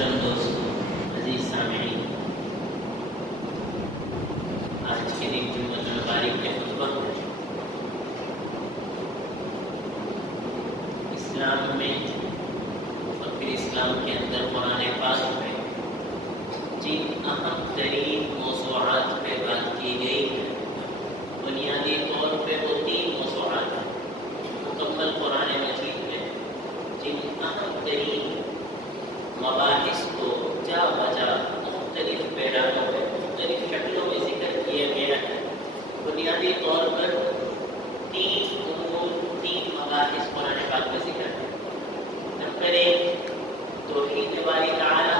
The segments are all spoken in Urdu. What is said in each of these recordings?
محترم دوستوں، عزیز سامعین، آج کے دن جمعہ مبارک کے خطبہ میں اسلام میں اور پھر اسلام کے اندر قرآن پاک میں جن اہم ترین موضوعات پہ بات کی گئی ہے، بنیادی طور پہ وہ 3 موضوعات ہیں مکمل قرآن مجید میں جن اہم ترین مباحث کو جا بجا مختلف پیرانوں میں مختلف شکلوں میں ذکر کیا گیا ہے۔ بنیادی طور پر 3 امور 3 مباحث قرآن پاک میں ذکر ہے۔ نمبر 1 توحید باری تعالی،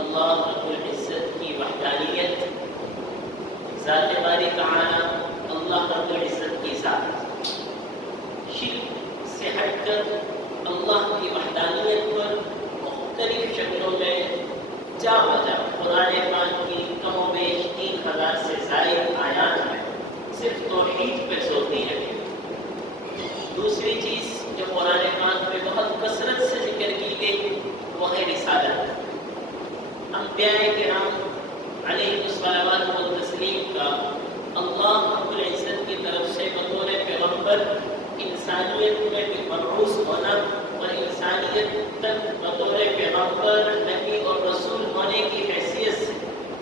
اللہ رب العزت کی وحدانیت، ذات باری تعالی، اللہ رب العزت کی ذات، شرک سے ہٹ کر اللہ کی وحدانیت پر مختلف شکلوں میں جا بجا قرآن پاک کی کم و بیش 3000 سے زائد آیات میں صرف توحید پہ زور دیا گیا۔ دوسری چیز جو قرآن پاک میں بہت کثرت سے ذکر کی گئی وہ ہے رسالت۔ انبیاء کرام علیہ الصلوات والتسلیم کا اللہ رب العزت کی طرف سے بطور پیغمبر انسانیت میں مبعوث ہونا اور انسانیت تک بطور پیغمبر نبی اور رسول ہونے کی حیثیت سے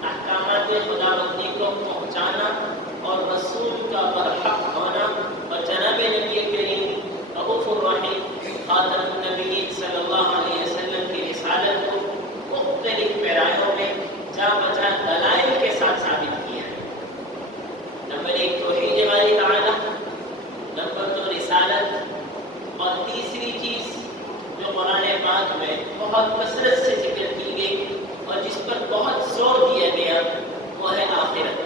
احکامات خداوندی کو پہنچانا اور رسول کا برحق ہونا اور جناب نبی کریم رؤوف الرحیم خاتم النبیین صلی اللہ علیہ وسلم کی رسالت کو مختلف پیرایوں میں جا بجا دلائل کے ساتھ ثابت کیا ہے۔ نمبر 1 توحید باری تعالی، نمبر 2 رسالت، اور تیسری چیز جو قرآن پاک میں بہت کثرت سے ذکر کی گئی اور جس پر بہت زور دیا گیا وہ ہے آخرت،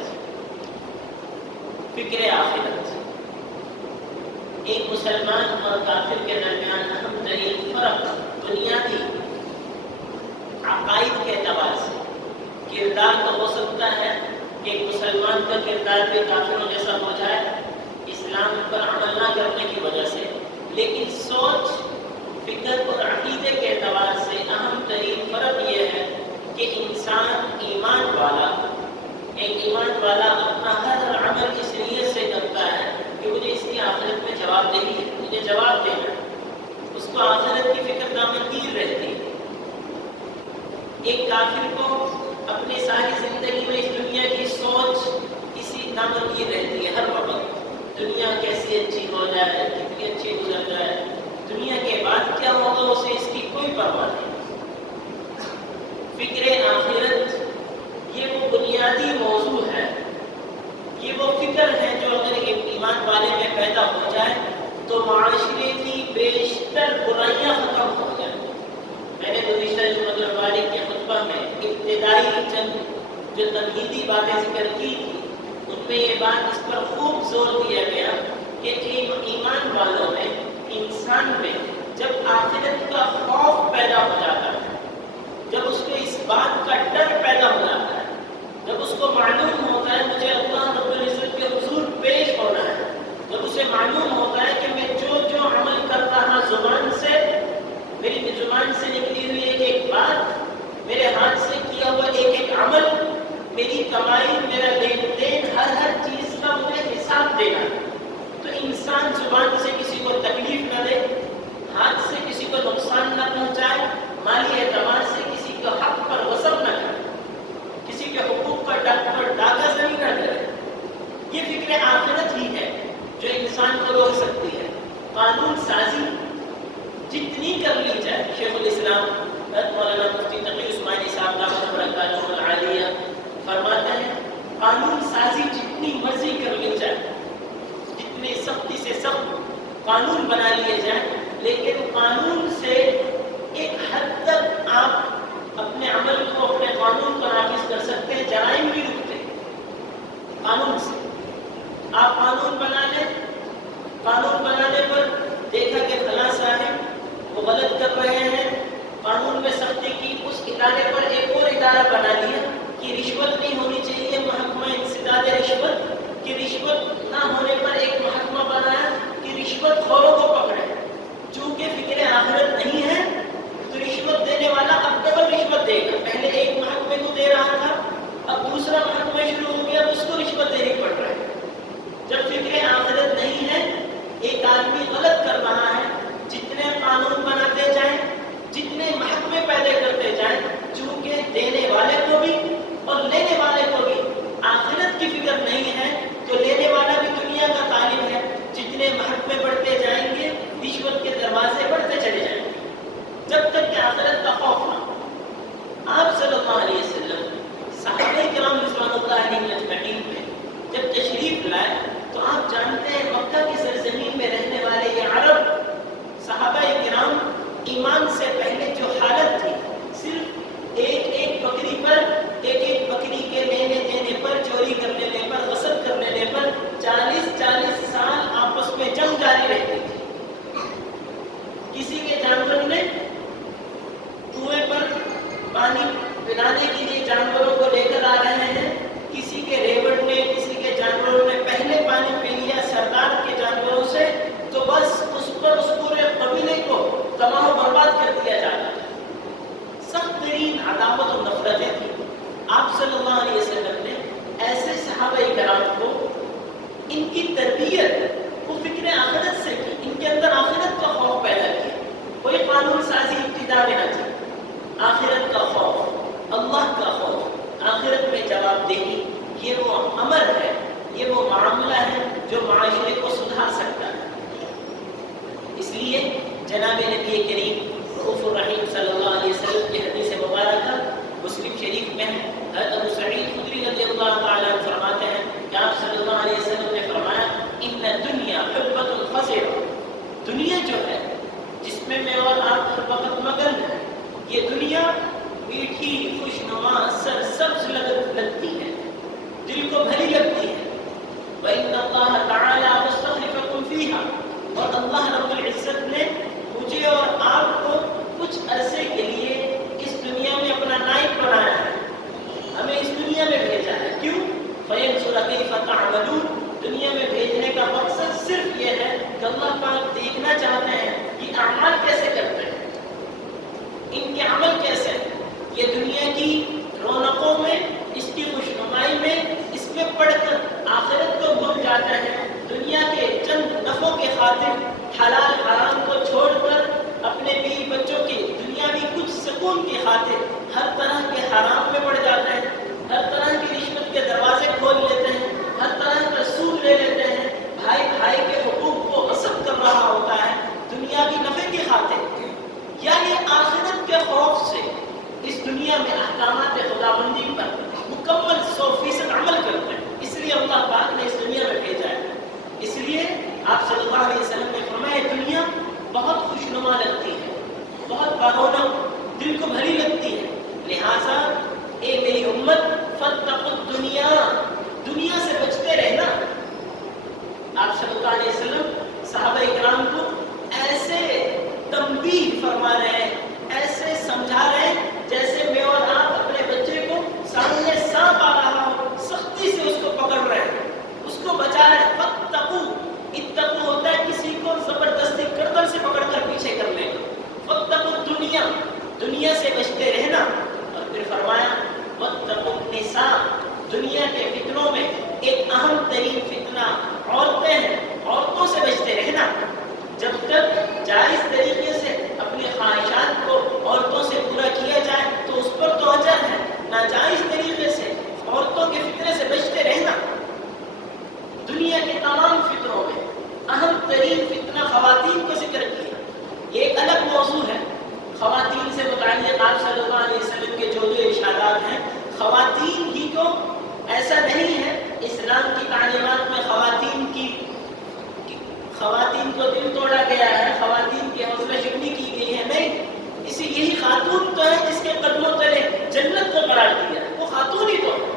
فکر آخرت۔ ایک مسلمان اور کافر کے درمیان اہم ترین فرق بنیادی عقائد کے اعتبار سے، کردار تو ہو سکتا ہے کہ ایک مسلمان کا کردار بھی کافروں جیسا ہو جائے اسلام پر عمل نہ کرنے کی وجہ سے، لیکن سوچ، فکر اور عقیدے کے اعتبار سے اہم ترین فرق یہ ہے کہ انسان ایمان والا اپنا ہر عمل اس نیت سے کرتا ہے کہ مجھے اس کی آخرت میں جواب دہی ہے، مجھے جواب دینا ہے، اس کو آخرت کی فکر نامنگیر رہتی ہے۔ ایک کافر کو اپنی ساری زندگی میں اس دنیا کی سوچ اسی نامنگیر رہتی ہے، ہر وقت دنیا کیسی اچھی ہو جائے، کتنی اچھی گزر جائے، دنیا کے بعد کیا ہوگا اسے اس کی کوئی پرواہ نہیں۔ فکر آخرت یہ وہ بنیادی موضوع ہے، یہ وہ فکر ہے جو اگر ایک ایمان والے میں پیدا ہو جائے تو معاشرے کی بیشتر برائیاں ختم ہو جائیں۔ میں نے گزشتہ جمعہ مبارک کے خطبہ میں ابتدائی چند جو تمہیدی باتیں ذکر کی تھی ان میں یہ بات اس پر خوب زور دیا گیا کہ ایمان والوں میں، انسان میں جب آخرت کا خوف پیدا ہو جاتا ہے، جب اس کو اس بات کا ڈر پیدا ہو جاتا ہے، جب اس کو معلوم ہوتا ہے مجھے اللہ رب العزت کے حضور پیش ہونا ہے، جب اسے معلوم ہوتا ہے کہ میں جو عمل کر رہا زبان سے، میری زبان سے نکلی ہوئی ایک بات، میرے ہاتھ سے کیا ہوا ایک عمل، میری کمائی، میرا لین دین، ہر چیز کا مجھے حساب دینا ہے۔ تو انسان زبان سے کسی کو تکلیف نہ دے، ہاتھ سے کسی کو نقصان نہ پہنچائے، مالی اعتبار سے کسی کے حق پر غصب نہ کرے، کسی کے حقوق پر ڈاکہ زنی نہ کرے۔ یہ فکر آخرت ہی ہے جو انسان کو روک سکتی ہے۔ قانون سازی جتنی کر لی جائے، شیخ الاسلام مولانا مفتی تقی عثمانی صاحب دامت برکاتہ العالیہ فرماتے ہیں قانون سازی جتنی مرضی کر لی جائے، جتنی سختی سے سخت قانون بنا لیے جائیں، لیکن قانون سے ایک حد تک آپ اپنے عمل کو، اپنے قانون کو نافذ کر سکتے ہیں، جرائم بھی رکتے ہیں قانون سے۔ آپ قانون بنا لیں، قانون بنانے پر دیکھا کہ فلاں صاحب وہ غلط کر رہے ہیں، قانون میں سختی کی، اس ادارے پر ایک اور ادارہ بنا لیا کہ رشوت نہیں ہونی چاہیے، محکمہ انسداد رشوت، کہ رشوت نہ ہونے پر ایک محکمہ بنایا کہ رشوت خوروں کو پکڑے۔ چونکہ فکر آخرت نہیں ہے تو رشوت دینے والا اب ڈبل رشوت ایک آدمی غلط کر رہا ہے، جتنے قانون بناتے جائیں، جتنے محکمے پیدا کرتے جائیں، چونکہ دینے والے کو بھی اور لینے والے کو بھی آخرت کی فکر نہیں ہے، تو لینے والا بھی دنیا کا طالب ہے، جتنے محکمے بڑھتے جائیں گے رشوت کے دروازے بڑھتے چلے جائیں گے، جب تک کہ آخرت کا خوف نہ ہو۔ آپ صلی اللہ علیہ وسلم صحابہ کرام رضوان اللہ علیہم اجمعین پہ جب تشریف لائے تو آپ جانتے ہیں مکہ کی سرزمین میں رہنے والے یہ عرب صحابہ کرام ایمان سے پہلے جو حالت تھی، صرف ایک بکری پر، ایک بکری کے لینے دینے پر، چوری کر لینے پر، غصب کر لینے پر 40 سال آپس میں جنگ جاری رہتی تھی۔ کسی کے جانور نے کنویں پر پانی پلانے کے لیے جانوروں کو لے کر آ رہے ہیں، کسی کے ریوڑ نے، کسی کے جانوروں نے پہلے پانی پی لیا سردار کے جانوروں سے، تو بس اس پر اس پورے قبیلے کو تباہ و برباد کر دیا جاتا ہے۔ سخت ترین عداوت و نفرتیں تھیں۔ آپ صلی اللہ علیہ وسلم نے ایسے صحابہ کرام کو ان کی تربیت کو فکر آخرت سے کی، ان کے اندر آخرت کا خوف پیدا کیا۔ کوئی قانون سازی ابتدا میں نہ تھی، آخرت کا خوف، اللہ کا خوف، آخرت میں جواب دہی، یہ وہ امر ہے، یہ وہ معاملہ ہے جو معاشرے کو سدھار سکتا ہے۔ اس لیے جناب نبی کریم رؤوف الرحیم صلی اللہ علیہ وسلم کی حدیث مبارکہ مسلم شریف میں ہے، حضرت ابو سعید خدری رضی اللہ تعالیٰ عنہ فرماتے ہیں کہ آپ صلی اللہ علیہ وسلم نے فرمایا ان الدنیا حلوۃ خضرہ، دنیا جو ہے جس میں میں اور آپ ہر وقت مگن ہیں، یہ دنیا میٹھی، خوشنما، سرسبز لگتی ہے، دل کو بھری لگتی ہے۔ وَإِنَّ اللَّهَ تَعَالَى مُسْتَخْلِفَكُمْ فِيهَا، اور اللہ رب العزت نے مجھے اور آپ کو کچھ عرصے کے لیے اس دنیا میں اپنا نائب بنایا ہے، ہمیں اس دنیا میں بھیجا ہے۔ کیوں؟ فَيَنْظُرَ كَيْفَ تَعْمَلُونَ، دنیا میں بھیجنے کا مقصد صرف یہ ہے کہ اللہ پاک دیکھنا چاہتے ہیں کہ اعمال کیسے کرتے ہیں، ان کے عمل کیسے ہیں۔ یہ دنیا کی رونقوں میں، اس کی خوشنمائی میں، اس میں پڑھ کر آخرت کو بھول جاتا ہے، دنیا کے چند نفعوں کے خاطر حلال حرام کو چھوڑ کر اپنے بیوی بچوں کی دنیاوی کچھ سکون کی خاطر ہر طرح کے حرام میں پڑ جاتا ہے، ہر طرح کی رشوت کے دروازے کھول لیتے ہیں، ہر طرح کا سود لے لیتے ہیں، بھائی کے حقوق کو غصب کر رہا ہوتا ہے دنیاوی نفع کی خاطر، یا یہ آخرت کے خوف سے اس دنیا میں احکامات خداوندی پر مکمل 100% عمل کرتے ہیں۔ اس لیے اللہ پاک نے اس دنیا میں بھیجا ہے۔ اس لیے آپ صلی اللہ علیہ وسلم نے فرمایا دنیا بہت خوشنما لگتی ہے، بہت بارونق، دل کو بھری لگتی ہے، لہٰذا اے میری امت فاتقوا الدنیا، دنیا سے بچتے رہنا۔ آپ صلی اللہ علیہ وسلم صحابہ کرام کو ایسے تنبیہ فرما رہے ہیں، ایسے سمجھا رہے ہیں جیسے میں اور آپ اپنے بچے کو سامنے سانپ آ رہا ہو، سختی سے اس کو پکڑ رہے ہیں، اس کو بچا رہے ہیں۔ فاتقوا، اتقوا ہوتا ہے کسی کو زبردستی گردن سے پکڑ کر پیچھے کر لینا۔ فاتقوا الدنیا، دنیا سے بچتے رہنا۔ اور پھر فرمایا واتقوا النساء، دنیا کے فتنوں میں ایک اہم ترین فتنہ عورتیں ہیں، عورتوں سے بچتے رہنا۔ جب تک جائز طریقے سے اپنی خواہشات کو عورتوں سے پورا کیا جائے تو اس پر تو اجر ہے، ناجائز طریقے سے عورتوں کے فتنے سے بچتے رہنا۔ دنیا کے تمام فتنوں میں اہم ترین فتنہ خواتین کو ذکر کیا، یہ ایک الگ موضوع ہے۔ خواتین سے متعلق آپ صلی اللہ علیہ وسلم کے جو ارشادات ہیں، خواتین ہی کو ایسا نہیں ہے اسلام کی تعلیمات میں خواتین کو دل توڑا گیا ہے، خواتین کی حوصلہ شکنی کی گئی ہے، نہیں، اسی یہی خاتون تو ہے جس کے قدموں تلے جنت کو قرار دیا، وہ خاتون ہی تو ہے۔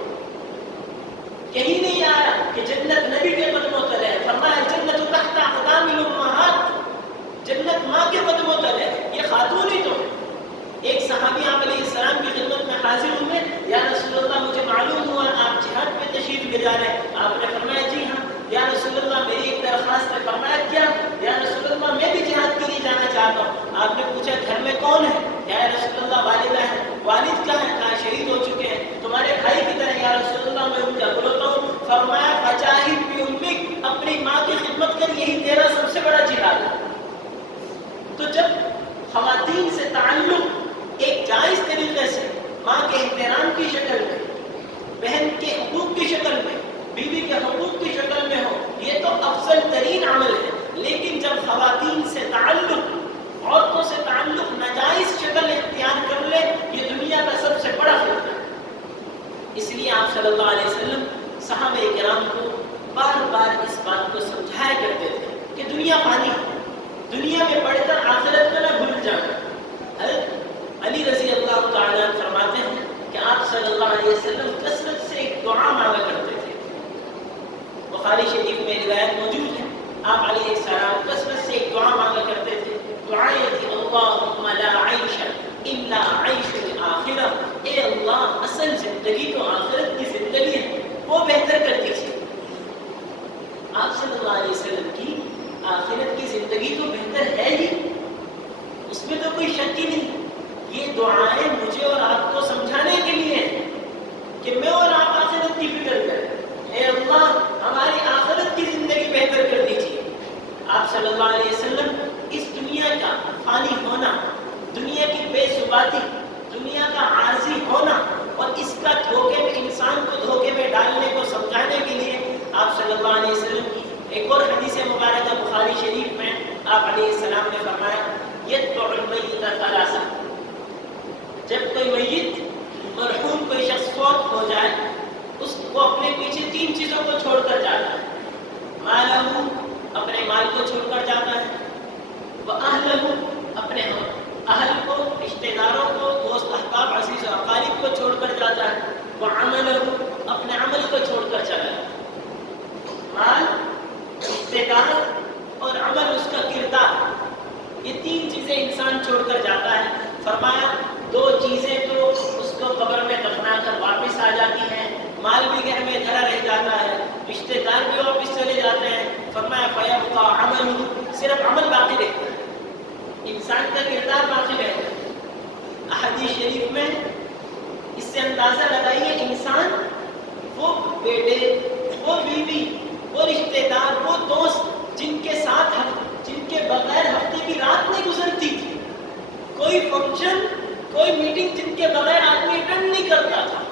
کہیں نہیں آیا کہ جنت نبی کے قدموں تلے ہے، فرمایا جنت تحت اقدام الامہات، جنت ماں کے قدموں تلے ہے، یہ خاتون ہی تو ہے۔ ایک صحابی آپ علیہ السلام کی خدمت میں حاضر ہوئے، یا رسول اللہ مجھے معلوم ہوا آپ جہاد پہ تشریف لے جا رہے ہیں۔ آپ نے فرمایا جی ہاں۔ یا رسول اللہ میری ایک درخواست ہے۔ فرمایا کیا؟ یا رسول اللہ میں بھی جہاد کے لیے جانا چاہتا ہوں۔ آپ نے پوچھا گھر میں کون ہے؟ یا رسول اللہ والدہ ہے۔ والد کہاں ہے؟ کہاں شہید ہو چکے ہیں۔ تمہارے بھائی کی طرح؟ یا رسول اللہ میں ان کا بولتا ہوں۔ فرمایا فجاہد بی امک، اپنی ماں کی خدمت کر، یہی تیرا سب سے صلی اللہ علیہ وسلم صحابہ کرام کو بار بار اس بات کو سمجھایا کرتے تھے کہ دنیا فانی ہے، دنیا میں پڑھ کر آخرت کو نہ بھول جانا۔ حضرت علی رضی اللہ تعالیٰ عنہ فرماتے ہیں کہ آپ صلی اللہ علیہ وسلم کثرت سے ایک دعا مانگا کرتے تھے، بخاری شریف میں روایت موجود ہے، آپ علیہ السلام کثرت سے ایک دعا مانگا کرتے تھے، دعا یہ تھی اللہم لا عیش الا عیش الآخرہ، اے اللہ اصل زندگی تو آخرت کی زندگی ہے، وہ بہتر کر دیجیے۔ آپ صلی اللہ علیہ وسلم کی آخرت کی زندگی تو بہتر ہے ہی، اس میں تو کوئی شک ہی نہیں۔ یہ دعائیں مجھے اور آپ کو سمجھانے کے لیے ہیں کہ میں اور آپ آخرت کی فکر کریں، اے اللہ ہماری آخرت کی زندگی بہتر کر دیجیے۔ آپ صلی اللہ علیہ وسلم اس دنیا کا فانی ہونا، دنیا کی بے ثباتی، دنیا کا عارضی ہونا اور اس کا دھوکے میں انسان کو دھوکے میں ڈالنے کو سمجھانے کے لیے آپ صلی اللہ علیہ وسلم کی ایک اور حدیث مبارکہ بخاری شریف میں آپ علیہ السلام نے فرمایا یتبع المیت ثلاثہ، جب کوئی میت مرحوم کوئی شخص فوت ہو جائے اس کو اپنے پیچھے تین چیزوں کو چھوڑ کر جاتا ہے، مالہ، اپنے مال کو چھوڑ کر جاتا ہے، وأہلہ، اپنے اہل کو، رشتہ داروں کو، دوست احباب عزیز و اقارب کو چھوڑ کر جاتا ہے، وعملہ، اپنے عمل کو چھوڑ کر چلا جاتا ہے۔ مال، رشتہ دار اور عمل، اس کا کردار، یہ تین چیزیں انسان چھوڑ کر جاتا ہے۔ فرمایا دو چیزیں تو اس کو قبر میں دفنا کر واپس آ جاتی ہیں، مال بھی گھر میں دھرا رہ جاتا ہے، رشتہ دار بھی واپس چلے جاتے ہیں۔ فرمایا فیبقى عملہ، صرف عمل باقی رہتا ہے، انسان کا کردار باقی رہتا ہے۔ احادیث شریف میں اس سے اندازہ لگائیے انسان، وہ بیٹے، وہ بیوی، وہ رشتہ دار، وہ دوست جن کے ساتھ، جن کے بغیر ہفتے کی رات نہیں گزرتی تھی، کوئی فنکشن، کوئی میٹنگ جن کے بغیر آدمی اٹینڈ نہیں کرتا تھا،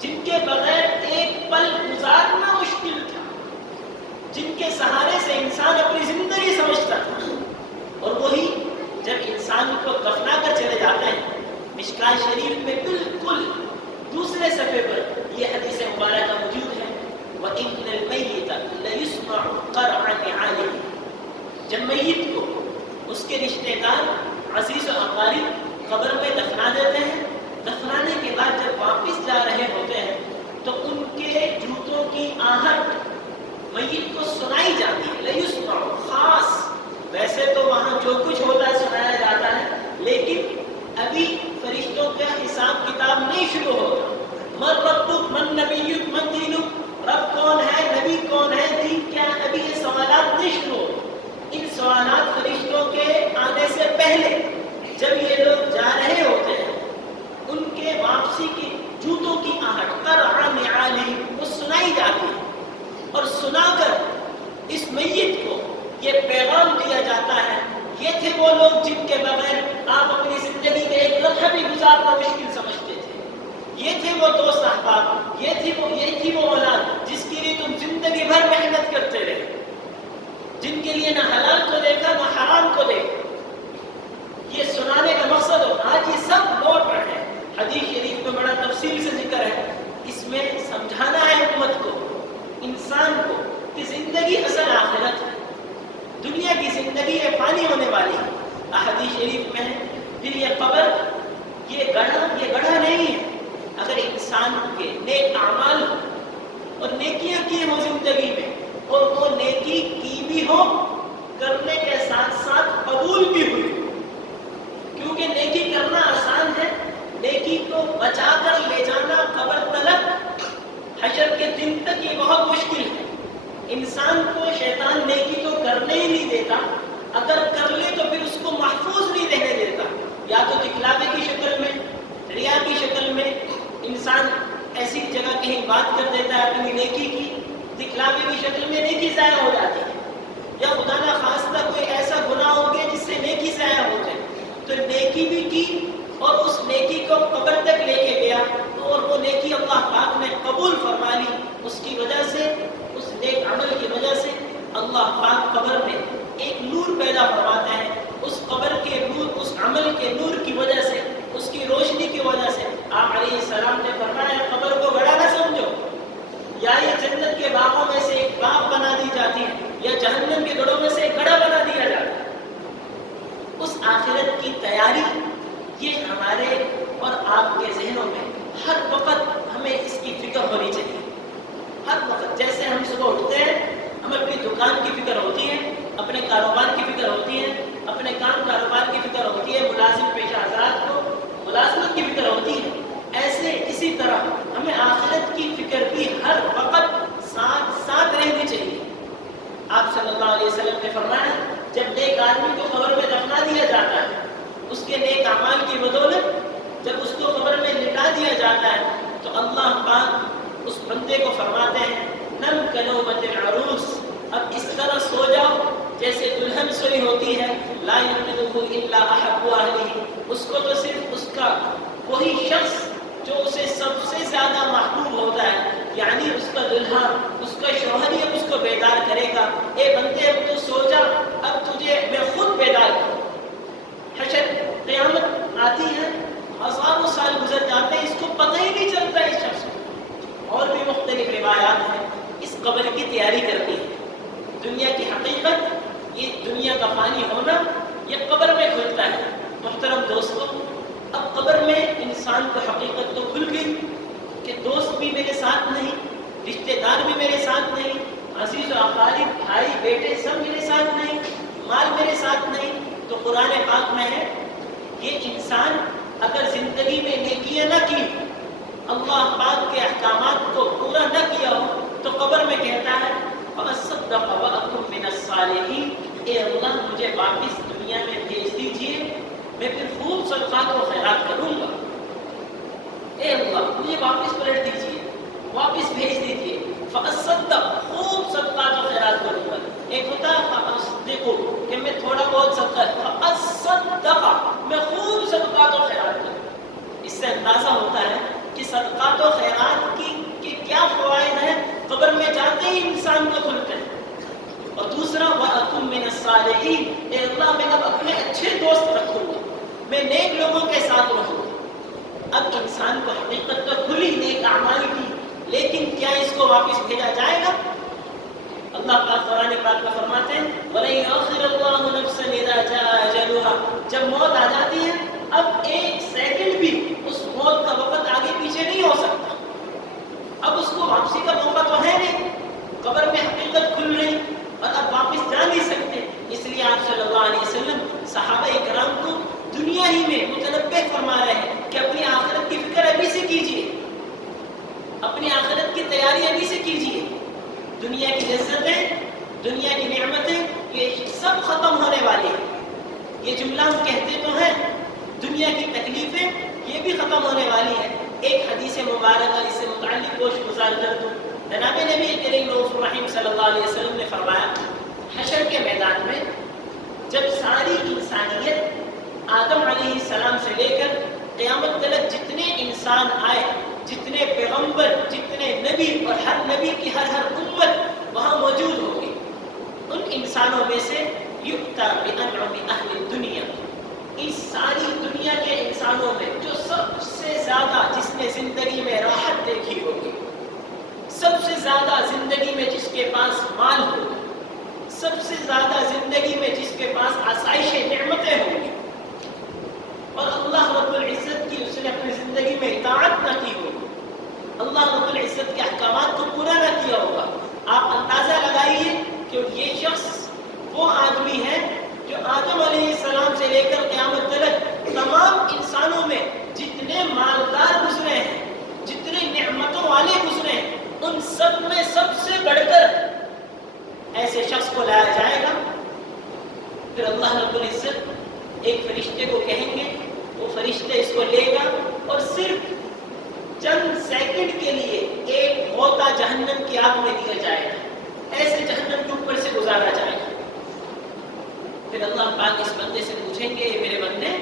جن کے بغیر ایک پل گزارنا مشکل تھا، جن کے سہارے سے انسان اپنی زندگی سمجھتا تھا، اور وہی جب انسان کو دفنا کر چلے جاتے ہیں۔ مشکوٰۃ شریف میں بالکل دوسرے صفحے پر یہ حدیث مبارکہ موجود ہے، وَإِنَّ الْمَيِّتَ لَيُسْمَعُ قَرْعَ نِعَالِهِ، جب میت کو اس کے رشتہ دار، عزیز و اقارب قبر میں دفنا دیتے ہیں، دفنانے کے بعد جب واپس جا رہے ہوتے ہیں تو ان کے جوتوں کی آہٹ میت کو سنائی جاتی ہے، لَيُسْمَعُ، خاص، ویسے تو وہاں جو کچھ ہوتا ہے سنایا جاتا ہے، لیکن ابھی فرشتوں کا حساب کتاب نہیں شروع ہوتا۔ من ربک، من نبیک، من دینک، رب کون ہے، نبی کون ہے، دین کیا ہے، ابھی یہ سوالات نہیں شروع ہوتے۔ ان سوالات فرشتوں کے آنے سے پہلے جب یہ لوگ جا رہے ہوتے ہیں، ان کے واپسی کی جوتوں کی آہٹ قرع نعالہم، وہ سنائی جاتی ہے، اور سنا کر اس میت کو یہ پیغام دیا جاتا ہے، یہ تھے وہ لوگ جن کے بغیر آپ اپنی زندگی کا ایک لمحہ بھی گزارنا مشکل سمجھتے تھے، یہ تھے وہ دوست احباب، یہ تھی وہ اولاد جس کے لیے تم زندگی بھر محنت کرتے رہے، جن کے لیے نہ حلال کو دیکھا نہ حرام کو دیکھا۔ یہ سنانے کا مقصد ہو، آج یہ سب لوٹ رہے ہیں۔ حدیث شریف میں بڑا تفصیل سے ذکر ہے، اس میں سمجھانا ہے امت کو، انسان کو، کہ زندگی اصل آخرت ہے، دنیا کی زندگی ہے فانی ہونے والی ہے۔ احادیث شریف میں پھر یہ قبر، یہ گڑھا نہیں ہے۔ اگر انسان کے نیک اعمال ہو اور نیکیاں کی ہو زندگی میں، اور وہ نیکی کی بھی ہو، کرنے کے ساتھ ساتھ قبول بھی ہوئی، کیونکہ نیکی کرنا آسان ہے، نیکی کو بچا کر لے جانا قبر تلک، حشر کے دن تک، یہ بہت مشکل ہے۔ انسان کو شیطان نیکی تو کرنے ہی نہیں دیتا، اگر کر لے تو پھر اس کو محفوظ نہیں رہنے دیتا، یا تو دکھلاوے کی شکل میں، ریا کی شکل میں انسان ایسی جگہ کہیں بات کر دیتا ہے اپنی نیکی کی، دکھلاوے کی شکل میں نیکی ضائع ہو جاتی ہے، یا خدا نہ خواستہ کوئی ایسا گناہ ہو گیا جس سے نیکی ضائع ہو جائے، تو نیکی بھی کی اور اس نیکی کو قبر تک لے کے گیا، اور وہ نیکی اللہ پاک نے قبول فرما لی، اس کی وجہ سے، اس نیک عمل کی وجہ سے اللہ پاک قبر میں ایک نور پیدا فرماتا ہے، اس قبر کے نور، اس عمل کے نور کی وجہ سے، اس کی روشنی کی وجہ سے۔ آپ علیہ السلام نے فرمایا قبر کو گڑھا نہ سمجھو، دکان کی فکر ہوتی ہے، اپنے کاروبار کی فکر ہوتی ہے، اپنے کام کاروبار کی فکر ہوتی ہے، ملازم پیشہ حضرات کو ملازمت کی فکر ہوتی ہے، ایسے اسی طرح ہمیں آخرت کی فکر بھی ہر وقت ساتھ ساتھ رہنی چاہیے۔ آپ صلی اللہ علیہ وسلم نے فرمایا جب نیک آدمی کو قبر میں دفنا دیا جاتا ہے، اس کے نیک اعمال کی بدولت جب اس کو قبر میں لٹا دیا جاتا ہے تو اللہ پاک اس بندے کو فرماتے ہیں نم کنومت العروس، اب اس طرح سو جاؤ جیسے دلہن سوئی ہوتی ہے، لا یقظہ الا احب اہلہ، اس کو تو صرف اس کا وہی شخص جو اسے سب سے زیادہ محبوب ہوتا ہے، یعنی اس کا دلہا، اس کا شوہر ہی اب اس کو بیدار کرے گا، اے بندے اب تو سو جا، اب تجھے میں خود بیدار کروں۔ حشر قیامت آتی ہے، ہزاروں سال گزر جاتے ہیں، اس کو پتہ ہی نہیں چلتا اس شخص کو۔ اور بھی مختلف روایات ہیں، اس قبر کی تیاری کرتی ہے۔ دنیا کی حقیقت، یہ دنیا کا فانی ہونا، یہ قبر میں کھلتا ہے۔ محترم دوستوں، اب قبر میں انسان کو حقیقت تو کھل گئی کہ دوست بھی میرے ساتھ نہیں، رشتہ دار بھی میرے ساتھ نہیں، عزیز و اقارب بھائی بیٹے سب میرے ساتھ نہیں، مال میرے ساتھ نہیں۔ تو قرآن پاک میں ہے یہ انسان اگر زندگی میں نیکیاں نہ کی، اللہ پاک کے احکامات کو پورا نہ کیا ہو تو قبر میں کہتا ہے فَأَصَّدَّقَ وَأَكُن مِّنَ الصَّالِحِينَ، اے اللہ مجھے واپس دنیا میں بھیج دیجئے، میں پھر خوب صدقات و خیرات کروں گا۔ اے اللہ مجھے واپس پلٹ دیجئے، واپس بھیج دیجئے، فَأَصَّدَّقَ خوب صدقات و خیرات کروں گا۔ ایک ہوتا ہے فَأَصْدِقُ کہ میں تھوڑا بہت صدقہ، فَأَصَّدَّقَ میں خوب صدقات و خیرات کروں۔ اس سے اندازہ ہوتا ہے کہ صدقات و خیرات کی کیا فوائد ہیں، قبر میں جاتے ہی انسان کو کھلتے ہیں۔ اور دوسرا وَأَكُن مِّنَ الصَّالِحِينَ، اے اللہ میں اب اپنے اچھے دوست رکھوں گا، میں نیک لوگوں کے ساتھ رہوں گا۔ اب انسان کو حقیقت تو کھلی نیک اعمال کی، لیکن کیا اس کو واپس بھیجا جائے گا؟ اللہ پاک قرآن پاک میں فرماتے ہیں وَلَن يُؤَخِّرَ اللَّهُ نَفْسًا إِذَا جَاءَ أَجَلُهَا، جب موت آ جاتی ہے اب ایک سیکنڈ بھی اس موت کا وقت آگے پیچھے نہیں ہو سکتا، اب اس کو واپسی کا موقع تو ہے نہیں، قبر میں حقیقت کھل رہی اور اب واپس جا نہیں سکتے۔ اس لیے آپ صلی اللہ علیہ وسلم صحابہ کرام کو دنیا ہی میں متنبہ فرما رہے ہیں کہ اپنی آخرت کی فکر ابھی سے کیجیے، اپنی آخرت کی تیاری ابھی سے کیجیے۔ دنیا کی لذتیں، دنیا کی نعمتیں یہ سب ختم ہونے والی ہیں۔ یہ جملہ ہم کہتے تو ہیں، دنیا کی تکلیفیں یہ بھی ختم ہونے والی ہیں۔ ایک حدیث مبارکہ اس سے متعلق گوش گزار کر دوں۔ جناب نبی کریم رؤوف الرحیم صلی اللہ علیہ وسلم نے فرمایا حشر کے میدان میں جب ساری انسانیت آدم علیہ السلام سے لے کر قیامت تک جتنے انسان آئے، جتنے پیغمبر، جتنے نبی اور ہر نبی کی ہر امت وہاں موجود ہوگی، ان انسانوں میں سے یؤتی بانعم اہل الدنیا، اس ساری دنیا کے انسانوں میں جو سب سے زیادہ جس نے زندگی میں راحت دیکھی ہوگی، سب سے زیادہ زندگی میں جس کے پاس مال ہوگا، سب سے زیادہ زندگی میں جس کے پاس آسائش نعمتیں ہوں گی، اور اللہ رب العزت کی اس نے اپنی زندگی میں اطاعت نہ کی ہوگی، اللہ رب العزت کے احکامات کو پورا نہ کیا ہوگا، آپ اندازہ لگائیے کہ یہ شخص وہ آدمی ہے جو آدم علیہ السلام سے لے کر قیامت تک تمام انسانوں میں جتنے مالدار گزرے ہیں، جتنے نعمتوں والے گزرے ہیں، ان سب میں سب سے بڑھ کر ایسے شخص کو لایا جائے گا۔ پھر اللہ رب العزت ایک فرشتے کو کہیں گے، وہ فرشتے اس کو لے گا اور صرف چند سیکنڈ کے لیے ایک غوطہ جہنم کی آگ میں دیا جائے گا، ایسے جہنم کے اوپر سے گزارا جائے گا۔ پھر اللہ پاک اس بندے سے پوچھیں گے اے میرے بندے،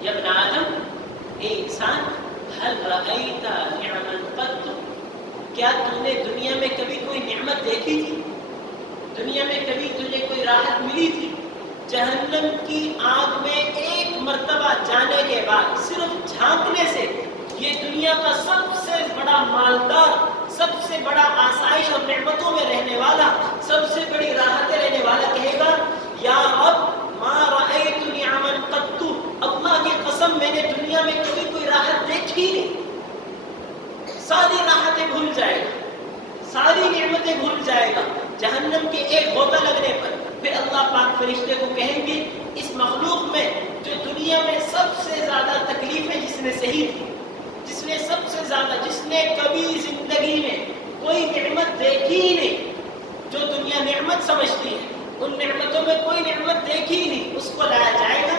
یا ابن آدم، اے انسان، هل رأیت نعما قط، کیا تو نے دنیا میں کبھی کوئی نعمت دیکھی تھی؟ دنیا میں کبھی تجھے کوئی راحت ملی تھی؟ جہنم کی آگ میں ایک مرتبہ جانے کے بعد صرف جھانکنے سے یہ دنیا کا سب سے بڑا مالدار، سب سے بڑا آسائش اور نعمتوں میں رہنے والا، سب سے بڑی راحتیں رہنے والا کہے گا یا رب ما رأیت نعما قط، اللہ کی قسم میں نے دنیا میں کبھی کوئی راحت دیکھی نہیں۔ ساری راحتیں بھول جائے گا، ساری نعمتیں بھول جائے گا، جہنم کے ایک غوطہ لگنے پر پھر اللہ پاک فرشتے کو کہیں گے اس مخلوق میں جو دنیا میں سب سے زیادہ تکلیفیں جس نے سہی تھی، جس نے سب سے زیادہ، جس نے کبھی زندگی میں کوئی نعمت دیکھی ہی نہیں، جو دنیا نعمت سمجھتی ہے ان نعمتوں میں کوئی نعمت دیکھی ہی نہیں، اس کو لایا جائے گا،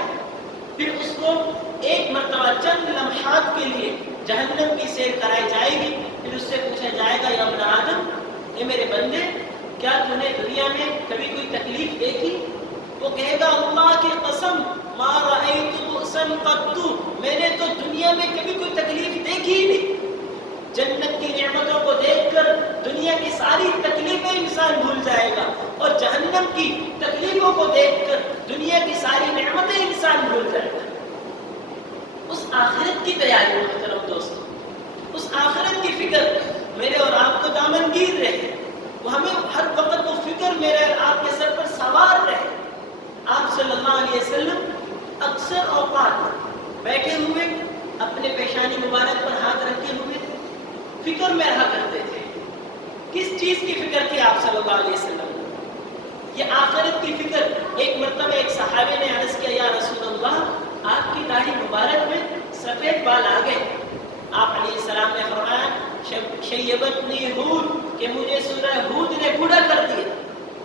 پھر اس کو ایک مرتبہ چند لمحات کے لیے جہنم کی سیر کرائی جائے گی، پھر اس سے پوچھا جائے گا یا ابن آدم، اے میرے بندے، کیا تو نے دنیا میں کبھی کوئی تکلیف دیکھی؟ وہ کہے گا اللہ کی قسم ما رأیت بؤسا قط، میں نے تو دنیا میں کبھی کوئی تکلیف دیکھی ہی نہیں۔ جنت کی نعمتوں کو دیکھ کر دنیا کی ساری تکلیفیں انسان بھول جائے گا، اور جہنم کی تکلیفوں کو دیکھ کر دنیا کی ساری نعمتیں انسان بھول جائے گا۔ اس آخرت کی تیاری محترم دوستو، اس آخرت کی فکر میرے اور آپ کو دامنگیر رہے، وہ ہمیں ہر وقت وہ فکر میرے اور آپ کے سر پر سوار رہے۔ آپ صلی اللہ علیہ وسلم اکثر اوقات بیٹھے ہوئے اپنے پیشانی مبارک پر ہاتھ رکھے ہوئے فکر میں رہا کرتے تھے۔ کس چیز کی فکر تھی آپ صلی اللہ علیہ وسلم؟ یہ آخرت کی فکر۔ ایک مرتبہ ایک صحابی نے عرض کیا یا رسول اللہ، آپ کی داڑھی مبارک میں سفید بال آ گئے۔ آپ علیہ السلام نے فرمایا شیبتنی ہود، کہ مجھے سورہ ہود نے بوڑھا کر دیا۔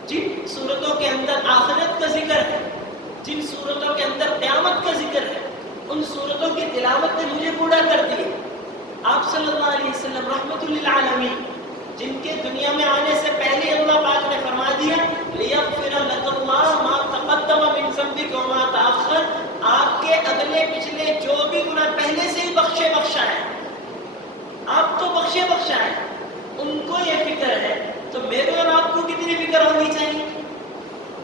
جن صورتوں کے اندر آخرت کا ذکر ہے، جن صورتوں کے اندر قیامت کا ذکر ہے، ان صورتوں کی تلاوت نے مجھے بوڑھا کر دیا۔ آپ صلی اللہ علیہ وسلم رحمت للعالمین، جن کے دنیا میں آنے سے پہلے اللہ پاک نے فرما دیا لیغفر لک اللہ ما تقدم من ذنبک وما تأخر، آپ کے اگلے پچھلے جو بھی گناہ پہلے سے ہی بخشا ہے، آپ تو بخشا ہے، ان کو یہ فکر ہے، تو میرے اور آپ کو کتنی فکر ہونی چاہیے؟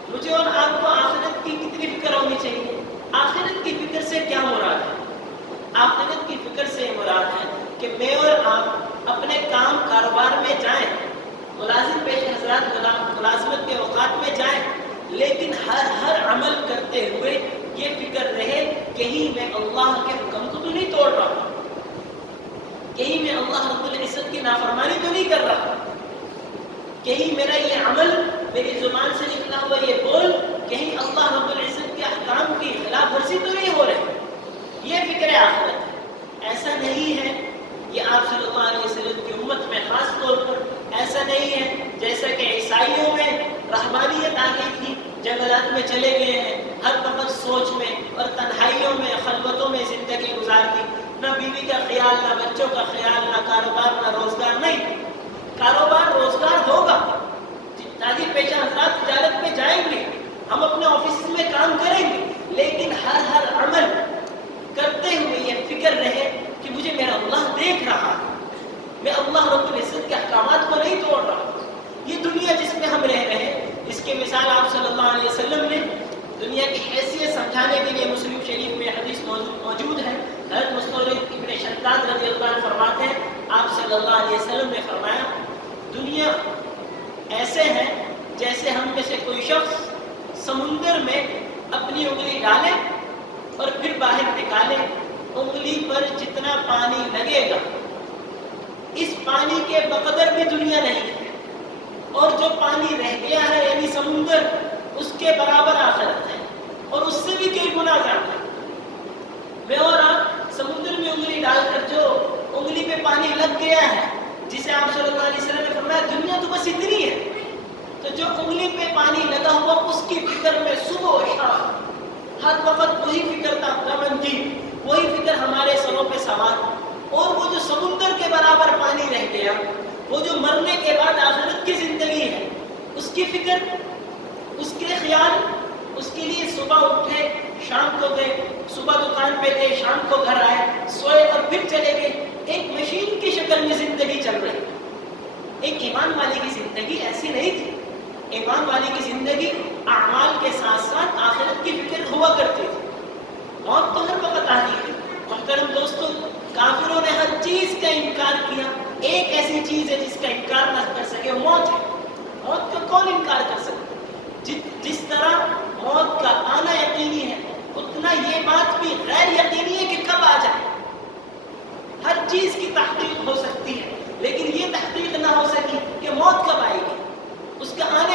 مجھے اور آپ کو آخرت کی کتنی فکر ہونی چاہیے؟ آخرت کی فکر سے کیا مراد ہے؟ آخرت کی فکر سے مراد ہے کہ میں اور آپ اپنے کام کاروبار میں جائیں، ملازم پیش حضرات ملازمت کے اوقات میں جائیں، لیکن ہر عمل کرتے ہوئے یہ فکر رہے کہیں میں اللہ کے حکم کو تو نہیں توڑ رہا، کہیں میں اللہ رب العزت کی نافرمانی تو نہیں کر رہا، کہیں میرا یہ عمل، میری زبان سے نکلا ہوا یہ بول، کہیں اللہ رب العزت کے احکام کی خلاف ورزی تو نہیں ہو رہی۔ یہ فکر آخرت ہے۔ ایسا نہیں ہے، یہ آپ صلی اللہ علیہ وسلم کی امت میں خاص طور پر ایسا نہیں ہے جیسا کہ عیسائیوں میں رحمانیت آ گئی تھی، جنگلات میں چلے گئے ہیں، ہر وقت سوچ میں اور تنہائیوں میں خلوتوں میں زندگی گزار دی، نہ بیوی کا خیال، نہ بچوں کا خیال، نہ کاروبار، نہ روزگار۔ نہیں، کاروبار روزگار ہوگا، تاجر پیشہ حضرات تجارت میں جائیں گے، ہم اپنے آفس میں کام کریں گے، لیکن ہر عمل کرتے ہوئے یہ فکر رہے کہ مجھے میرا اللہ دیکھ رہا ہے، میں اللہ رب العزت کے احکامات کو نہیں توڑ رہا۔ یہ دنیا جس میں ہم رہ رہے ہیں، اس کے مثال آپ صلی اللہ علیہ وسلم نے دنیا کی حیثیت سمجھانے کے لیے مسلم شریف میں حدیث موجود ہے۔ حضرت مستورد ابن شداد رضی اللہ عنہ فرماتے ہیں آپ صلی اللہ علیہ وسلم نے فرمایا دنیا ایسے ہے جیسے ہم میں سے کوئی شخص سمندر میں اپنی انگلی ڈالے اور پھر باہر نکالے، انگلی پر جتنا پانی لگے گا اس پانی کے بقدر بھی دنیا نہیں ہے، اور جو پانی رہ گیا ہے یعنی سمندر، اس کے برابر آخرت ہے، اور اس سے بھی کئی گنا زیادہ ہے۔ میں اور آپ سمندر میں انگلی ڈال کر جو انگلی پہ پانی لگ گیا ہے، جسے آپ صلی اللہ علیہ وسلم نے فرمایا دنیا تو بس اتنی ہے، تو جو انگلی پہ پانی لگا ہوا اس کی فکر میں صبح و شام ہر وقت وہی فکر تھی، وہی فکر ہمارے سروں پہ سوار، اور وہ جو سمندر کے برابر پانی رہ گیا، وہ جو مرنے کے بعد آخرت کی زندگی ہے، اس کی فکر، اس کے خیال، اس کے لیے صبح اٹھے، شام کو گئے، صبح دکان پہ گئے، شام کو گھر آئے، سوئے اور پھر چلے گئے، ایک مشین کی شکل میں زندگی چل رہی۔ ایک ایمان والے کی زندگی ایسی نہیں تھی۔ ایمان والے کی زندگی اعمال کے ساتھ ساتھ آخرت کی فکر ہوا کرتی تھی۔ موت تو ہر وقت آ رہی ہے محترم دوستو، کافروں نے ہر چیز کا انکار کیا، ایک ایسی چیز ہے جس کا انکار نہ کر سکے، موت ہے۔ موت کا کون انکار کر سکتا؟ جس طرح موت کا آنا یقینی ہے، اتنا یہ بات بھی غیر یقینی ہے کہ کب آ جائے۔ ہر چیز کی تحقیق ہو سکتی ہے، لیکن یہ تحقیق نہ ہو سکی کہ موت کب آئے گی، اس کا آنا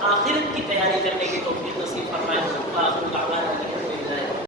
آخرت کی تیاری کرنے کی توفیق نصیب فرمائے.